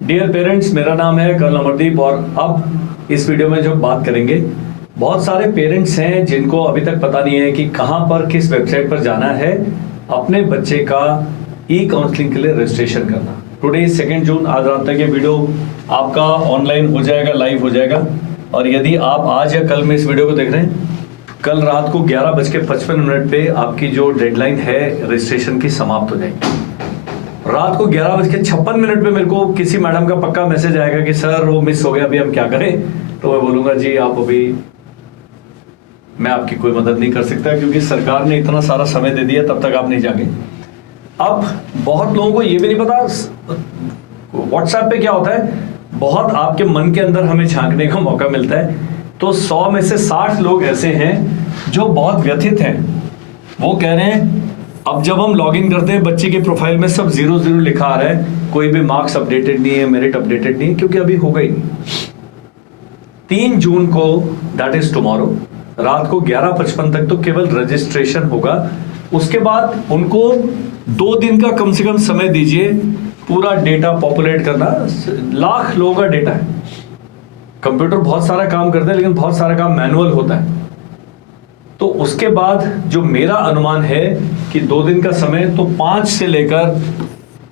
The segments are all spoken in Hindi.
डियर पेरेंट्स, मेरा नाम है कर्नल अमरदीप और अब इस वीडियो में जो बात करेंगे, बहुत सारे पेरेंट्स हैं जिनको अभी तक पता नहीं है कि कहां पर किस वेबसाइट पर जाना है अपने बच्चे का ई काउंसलिंग के लिए रजिस्ट्रेशन करना। टुडे 2 जून, आज रात तक ये वीडियो आपका ऑनलाइन हो जाएगा, लाइव हो जाएगा। और यदि आप आज या कल में इस वीडियो को देख रहे हैं, कल रात को 11:55 पे आपकी जो डेडलाइन है रजिस्ट्रेशन की समाप्त हो जाएगी। रात को 11:56 पे मेरे को किसी मैडम का पक्का मैसेज आएगा कि सर वो मिस हो गया, अभी हम क्या करें। तो मैं बोलूंगा जी आप अभी, मैं आपकी कोई मदद नहीं कर सकता क्योंकि सरकार ने इतना सारा समय दे दिया, तब तक आप नहीं जागे। अब बहुत लोगों को ये भी नहीं पता व्हाट्सएप पे क्या होता है। बहुत आपके मन के अंदर हमें झांकने का मौका मिलता है। तो 100 में से 60 लोग ऐसे हैं जो बहुत व्यथित हैं। वो कह रहे हैं अब जब हम लॉगिन करते हैं बच्चे के प्रोफाइल में सब 0 लिखा आ रहा है, कोई भी मार्क्स अपडेटेड नहीं है, मेरिट अपडेटेड नहीं है, क्योंकि अभी होगा ही नहीं। 3 जून को, दैट इज टुमारो, रात को 11:55 तक तो केवल रजिस्ट्रेशन होगा। उसके बाद उनको 2 दिन का कम से कम समय दीजिए पूरा डेटा पॉपुलेट करना। लाख लोगों का डेटा है। कंप्यूटर बहुत सारा काम करता है लेकिन बहुत सारा काम मैनुअल होता है। तो उसके बाद जो मेरा अनुमान है कि 2 दिन का समय, तो 5 से लेकर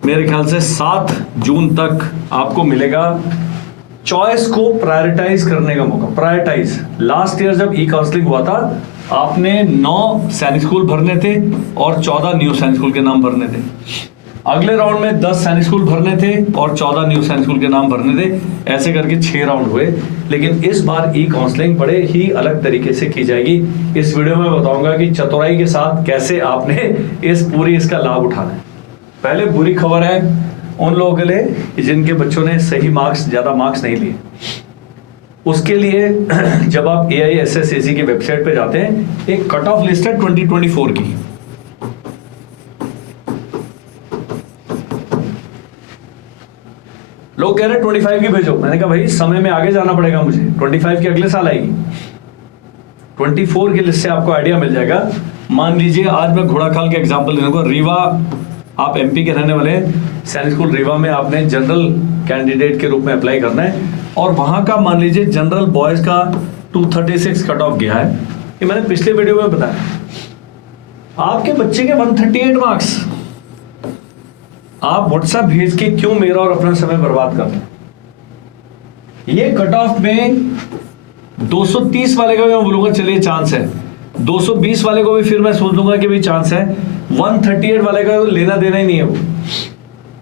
मेरे ख्याल से 7 जून तक आपको मिलेगा चॉइस को प्रायोरिटाइज करने का मौका। प्रायोरिटाइज, लास्ट ईयर जब ई काउंसलिंग हुआ था आपने 9 सैनिक स्कूल भरने थे और 14 न्यू सैनिक स्कूल के नाम भरने थे। अगले राउंड में 10 सैनिक स्कूल भरने थे और 14 न्यू सैनिक स्कूल के नाम भरने थे। ऐसे करके 6 राउंड हुए। लेकिन इस बार ई काउंसलिंग बड़े ही अलग तरीके से की जाएगी। इस वीडियो में बताऊंगा कि चतुराई के साथ कैसे आपने इसका लाभ उठाना है। पहले बुरी खबर है उन लोगों के लिए जिनके बच्चों ने सही मार्क्स, ज्यादा मार्क्स नहीं लिए। उसके लिए जब आप AISSAC की वेबसाइट पे जाते हैं, एक कट ऑफ लिस्ट है 2024 की। लोग कह रहे हैं 25 की भेजो। मैंने कहा भाई समय में आगे जाना पड़ेगा मुझे, 25 की अगले साल आएगी। 24 की लिस्ट से आपको आइडिया मिल जाएगा। मान लीजिए आज मैं घोड़ाखाल के एग्जांपल देने को, रीवा, आप MP के रहने वाले हैं, सैनिक स्कूल रीवा में आपने जनरल कैंडिडेट के रूप में अप्लाई करना है और वहां का मान लीजिए जनरल बॉयज का 236 कट ऑफ गया है। ये मैंने पिछले वीडियो में बताया। आपके बच्चे के 138 मार्क्स, आप व्हाट्सएप भेज के क्यों मेरा और अपना समय बर्बाद करते हैं। ये कट ऑफ में 230 वाले का भी मैं बोलूंगा चलिए चांस है, 220 वाले को भी फिर मैं सोच लूंगा कि भी चांस है, 138 वाले का लेना देना ही नहीं है।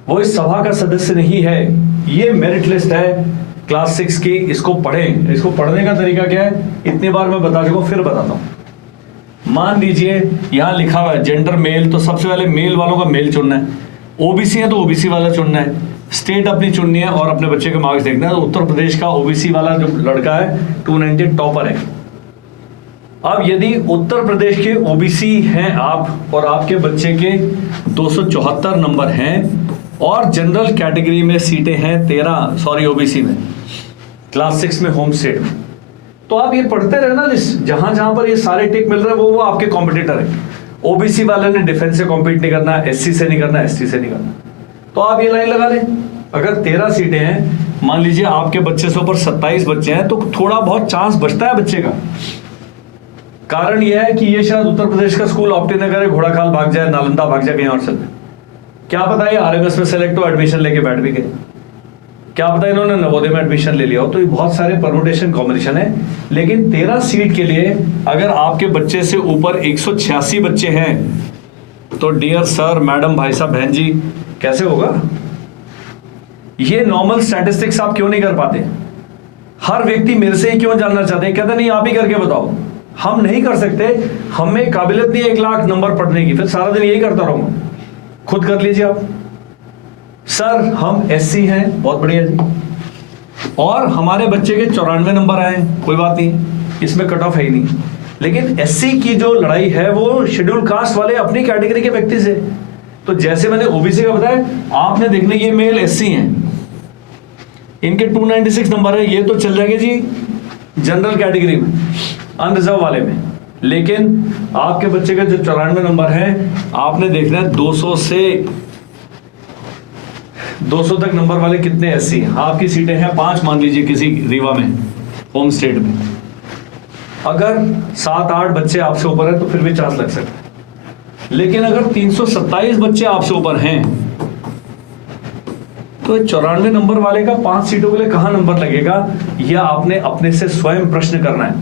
वो इस सभा का सदस्य नहीं है। ये मेरिट लिस्ट है क्लास 6 की, इसको पढ़ें। इसको पढ़ने का तरीका क्या है, इतनी बार मैं बता चुका हूं, फिर बताता हूं। मान लीजिए यहां लिखा हुआ है जेंडर मेल, तो सबसे पहले मेल वालों का मेल चुनना है। OBC है तो OBC वाला चुनना है। स्टेट अपनी चुननी है और अपने बच्चे के मार्क्स देखना है। तो उत्तर प्रदेश का OBC वाला जो लड़का है 290 टॉपर है। अब यदि उत्तर प्रदेश के OBC हैं आप और आपके बच्चे के 274 नंबर हैं और जनरल कैटेगरी में सीटें हैं 13, OBC में, क्लास 6 में, होम स्टेट में, तो आप ये पढ़ते रहे ना लिस्ट। जहां जहां पर ये सारे टिक मिल रहे हैं वो आपके कॉम्पिटिटर है। OBC वाले ने डिफेंस से कॉम्पीट नहीं करना, SC से नहीं करना, ST से नहीं करना। तो आप ये लाइन लगा लें। अगर 13 सीटें हैं, मान लीजिए आपके बच्चे से ऊपर 27 बच्चे हैं, तो थोड़ा बहुत चांस बचता है बच्चे का। कारण यह है कि ये शायद उत्तर प्रदेश का स्कूल ऑप्ट न करे, घोड़ाखाल भाग जाए, नालंदा भाग जाए, कहीं और चल जाए। क्या पता ये RMS में सेलेक्ट हो, एडमिशन लेके बैठ भी गए। क्या पता इन्होंने नवोदय में एडमिशन ले लिया हो। तो ये बहुत सारे परमुटेशन कॉम्बिनेशन है। लेकिन 13 सीट के लिए अगर आपके बच्चे से ऊपर 186 बच्चे हैं, तो डियर सर, मैडम, भाई साहब, बहन जी, कैसे होगा ये? नॉर्मल स्टैटिस्टिक्स आप क्यों नहीं कर पाते? हर व्यक्ति मेरे से ही क्यों जानना चाहते हैं, कहते नहीं आप ही करके बताओ। हम नहीं कर सकते, हमें काबिलियत नहीं 1 लाख नंबर पढ़ने की, फिर सारा दिन यही करता रहूंगा। खुद कर लीजिए आप। सर हम SC हैं, बहुत बढ़िया जी, और हमारे बच्चे के 94 नंबर आए, कोई बात नहीं, इसमें कट ऑफ है ही नहीं। लेकिन SC की जो लड़ाई है वो शेड्यूल कास्ट वाले अपनी कैटेगरी के व्यक्ति से। तो जैसे मैंने OBC का बताया, आपने देखना ये मेल SC हैं, इनके 296 नंबर है, ये तो चल जाएंगे जी जनरल कैटेगरी में, अनरिजर्व वाले में। लेकिन आपके बच्चे के जो 94 नंबर है, आपने देखना है 200 से 200 तक नंबर वाले कितने एससी? आपकी सीटें हैं 5 मान लीजिए किसी रीवा में, होम स्टेट में। अगर 7-8 बच्चे आपसे ऊपर हैं तो फिर भी चांस लग सकता है। लेकिन अगर 327 बच्चे आपसे ऊपर हैं तो 94 नंबर वाले का 5 सीटों के लिए कहां नंबर लगेगा, यह आपने अपने से स्वयं प्रश्न करना है।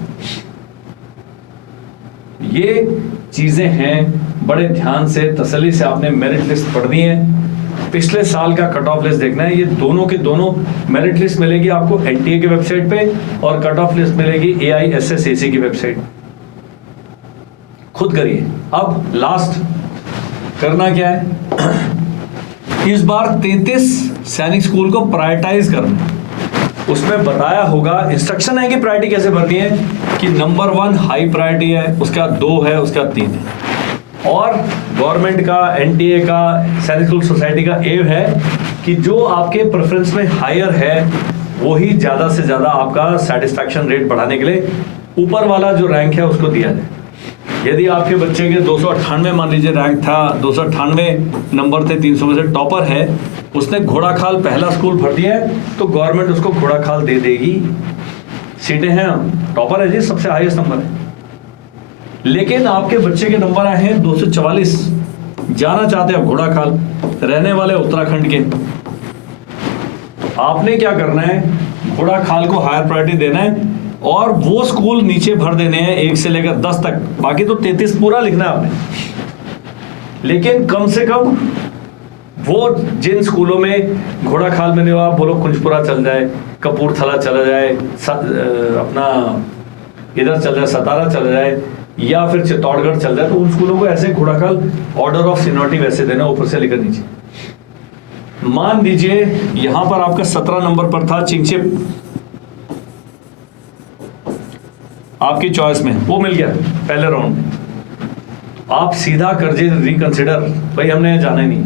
ये चीजें हैं, बड़े ध्यान से तसल्ली से आपने मेरिट लिस्ट पढ़नी है। पिछले साल का कट ऑफ लिस्ट देखना है। ये दोनों के दोनों मेरिट लिस्ट मिलेगी आपको एनटीए की वेबसाइट पे और कट ऑफ लिस्ट मिलेगी AISSAC की वेबसाइट। खुद करिए। अब लास्ट करना क्या है, इस बार 33 सैनिक स्कूल को प्रायोरिटाइज करना। उसमें बताया होगा, इंस्ट्रक्शन है कि प्रायोरिटी कैसे भरनी है, कि नंबर 1 हाई प्रायोरिटी है, उसका 2 है, उसका 3 है। और गवर्नमेंट का, एनटीए का, सैनिक स्कूल सोसाइटी का एम है कि जो आपके प्रेफरेंस में हायर है वही ज्यादा से ज्यादा आपका सेटिस्फैक्शन रेट बढ़ाने के लिए ऊपर वाला जो रैंक है उसको दिया जाए। यदि आपके बच्चे के 298 मान लीजिए रैंक था, 298 नंबर थे, 300 में से टॉपर है, उसने घोड़ाखाल पहला स्कूल भर दिया है तो गवर्नमेंट उसको घोड़ाखाल दे देगी। सीटें हैं, टॉपर है जी, सबसे हाईएस्ट नंबर है। लेकिन आपके बच्चे के नंबर आए हैं 244, जाना चाहते हैं आप घोड़ाखाल, रहने वाले उत्तराखंड के, तो आपने क्या करना है, घोड़ाखाल को हायर प्रायोरिटी देना है और वो स्कूल नीचे भर देने हैं 1 से लेकर 10 तक। बाकी तो 33 पूरा लिखना है आपने। लेकिन कम से कम वो जिन स्कूलों में घोड़ाखाल में नहीं, आप बोलो कुंजपुरा चल जाए, कपूरथला चला जाए, अपना इधर चल जाए, सतारा चला जाए, या फिर चित्तौड़गढ़ चल जाए, तो उन स्कूलों को ऐसे घोड़ाखाल ऑर्डर ऑफ सीनियरिटी वैसे देना, ऊपर से लेकर नीचे। मान लीजिए यहां पर आपका 17 नंबर पर था चिंगचिप, आपकी चॉइस में वो मिल गया पहले राउंड में, आप सीधा कर दीजिए रिकंसिडर, भाई हमने जाना ही नहीं।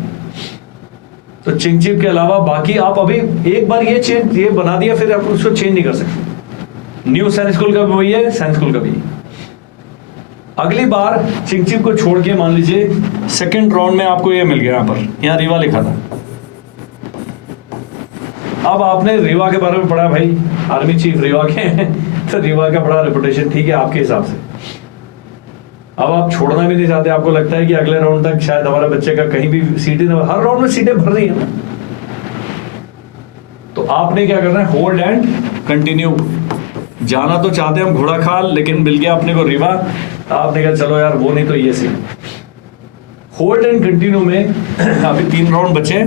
तो चिंगचिप के अलावा बाकी आप अभी एक बार ये बना दिया, फिर आप उसको चेंज नहीं कर सकते। न्यू सैनिक स्कूल का भी वही है, सैनिक स्कूल का भी। अगली बार चिंगचिप को छोड़ के मान लीजिए सेकंड राउंड में आपको ये मिल गया, यहां पर यहां रीवा लिखा था। अब आपने रीवा के बारे में पढ़ा, भाई आर्मी चीफ रीवा के हैं तो रीवा का बड़ा रेपुटेशन, ठीक है आपके हिसाब से। अब आप छोड़ना भी नहीं चाहते, आपको लगता है कि अगले राउंड तक शायद हमारे बच्चे का कहीं भी सीटें, हर राउंड में सीटें भर रही है ना, तो आपने क्या करना है, होल्ड एंड कंटिन्यू। जाना तो चाहते हैं हम घोड़ाखाल, लेकिन मिल गया अपने को रीवा, आपने कहा चलो यार वो नहीं तो ये सीट। होल्ड एंड कंटिन्यू में अभी 3 राउंड बचे,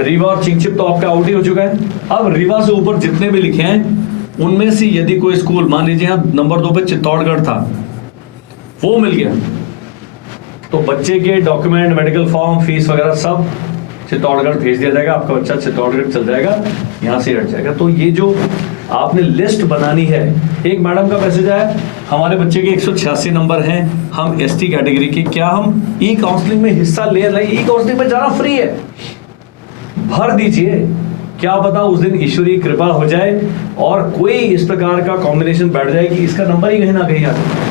रीवा और चिंगचिप तो आपका आउट ही हो चुका है। अब रीवा से ऊपर जितने भी लिखे हैं उनमें से यदि कोई स्कूल, मान लीजिए यहां नंबर 2 पे चित्तौड़गढ़ था, वो मिल गया, तो बच्चे के डॉक्यूमेंट, मेडिकल फॉर्म, फीस वगैरह सब चित्तौड़गढ़ भेज दिया जाएगा, आपका बच्चा चित्तौड़गढ़ चल जाएगा, यहां से हट जाएगा। तो ये जो आपने लिस्ट बनानी है, एक मैडम का मैसेज आया, हमारे बच्चे के 186 नंबर हैं, हम एसटी कैटेगरी के, क्या हम ई काउंसलिंग में हिस्सा ले लें? ई काउंसलिंग में जाना फ्री है, भर दीजिए, क्या पता उस दिन ईश्वरीय कृपा हो जाए और कोई इस प्रकार का कॉम्बिनेशन बैठ जाए कि इसका नंबर ही कहीं ना कहीं आ जाए।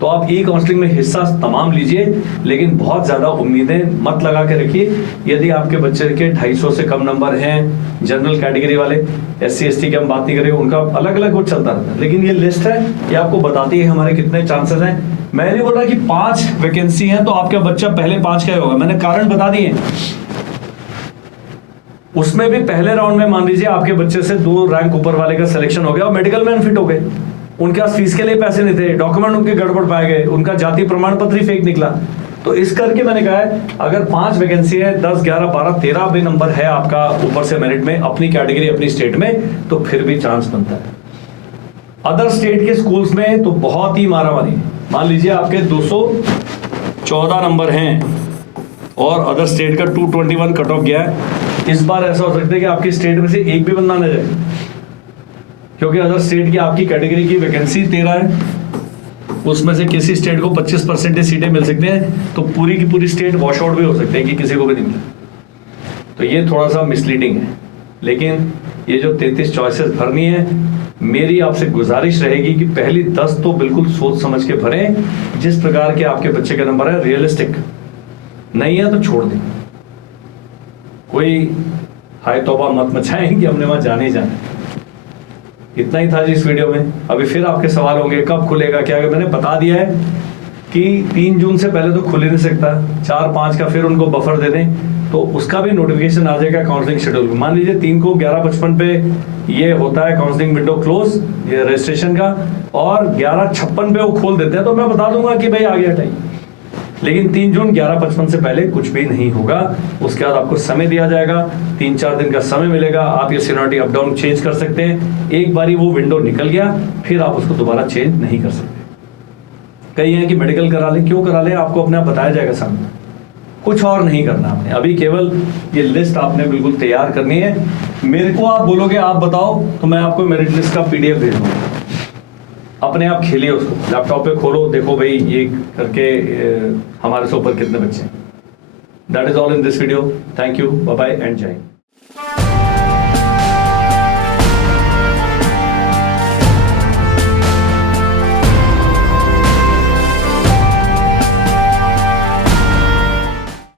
तो आप ई काउंसलिंग में हिस्सा तमाम लीजिए, लेकिन बहुत ज्यादा उम्मीदें मत लगा के रखिए। यदि आपके बच्चे के 250 से कम नंबर हैं, जनरल कैटेगरी वाले, SC ST की हम बात नहीं करें, उनका अलग अलग वो चलता रहता है, लेकिन ये लिस्ट है, ये आपको बताती है हमारे कितने चांसेस हैं। मैं नहीं बोल रहा कि 5 वैकेंसी है तो आपका बच्चा पहले 5 का ही होगा, मैंने कारण बता दिए। उसमें भी पहले राउंड में मान लीजिए आपके बच्चे से 2 रैंक ऊपर वाले का सिलेक्शन हो गया और मेडिकल में अनफिट हो गए, उनके पास फीस के लिए पैसे नहीं थे, डॉक्यूमेंट उनके गड़बड़ पाए गए, उनका जाति प्रमाण पत्र ही फेक निकला। तो इस करके मैंने कहा है, अगर 5 वैकेंसी है, 10, 11, 12, 13 भी नंबर है आपका ऊपर से मेरिट में, अपनी कैटेगरी, अपनी स्टेट में, तो फिर भी चांस बनता है। अदर स्टेट के स्कूल्स में तो बहुत ही मारामारी है। मान लीजिए आपके 214 नंबर हैं और अदर स्टेट का 221 कट ऑफ गया है, इस बार ऐसा हो सकता है कि आपकी स्टेट में से एक भी बंदा न जाए, क्योंकि अदर स्टेट की आपकी कैटेगरी की वैकेंसी 13 है, उसमें से किसी स्टेट को 25% सीटें मिल सकती हैं, तो पूरी की पूरी स्टेट वॉश आउट भी हो सकते हैं कि किसी को भी नहीं मिले। तो ये थोड़ा सा मिसलीडिंग है, लेकिन ये जो 33 चॉइसेस भरनी है, मेरी आपसे गुजारिश रहेगी कि पहली 10 तो बिल्कुल सोच समझ के भरें, जिस प्रकार के आपके बच्चे का नंबर है, रियलिस्टिक नहीं है तो छोड़ दें। कोई हाय तौबा मत मचाएं कि हमने वहां जाने ही जाना है। इतना ही था जी इस वीडियो में। अभी फिर आपके सवाल होंगे कब खुलेगा क्या, मैंने बता दिया है कि 3 जून से पहले तो खुल ही नहीं सकता, 4-5 का फिर उनको बफर दे दें तो उसका भी नोटिफिकेशन आ जाएगा काउंसलिंग शेड्यूल में। मान लीजिए 3 को 11:55 पे ये होता है काउंसलिंग विंडो क्लोज ये रजिस्ट्रेशन का, और 11:56 पे वो खोल देते हैं तो मैं बता दूंगा कि भाई आ गया टाइम। लेकिन 3 जून 11:55 से पहले कुछ भी नहीं होगा। उसके बाद आपको समय दिया जाएगा, 3-4 दिन का समय मिलेगा, आप ये सीनियरिटी अप डाउन चेंज कर सकते हैं। एक बारी वो विंडो निकल गया फिर आप उसको दोबारा चेंज नहीं कर सकते। कई हैं कि मेडिकल करा लें, क्यों करा लें, आपको अपने आप बताया जाएगा सामने, कुछ और नहीं करना आपने। अभी केवल ये लिस्ट आपने बिल्कुल तैयार करनी है। मेरे को आप बोलोगे आप बताओ तो मैं आपको मेरिट लिस्ट का PDF भेज दूंगा, अपने आप खेलिए उसको, लैपटॉप पे खोलो, देखो भाई ये करके हमारे से ऊपर कितने बच्चे हैं। That is all in this video. Thank you, bye bye and जय हिंद।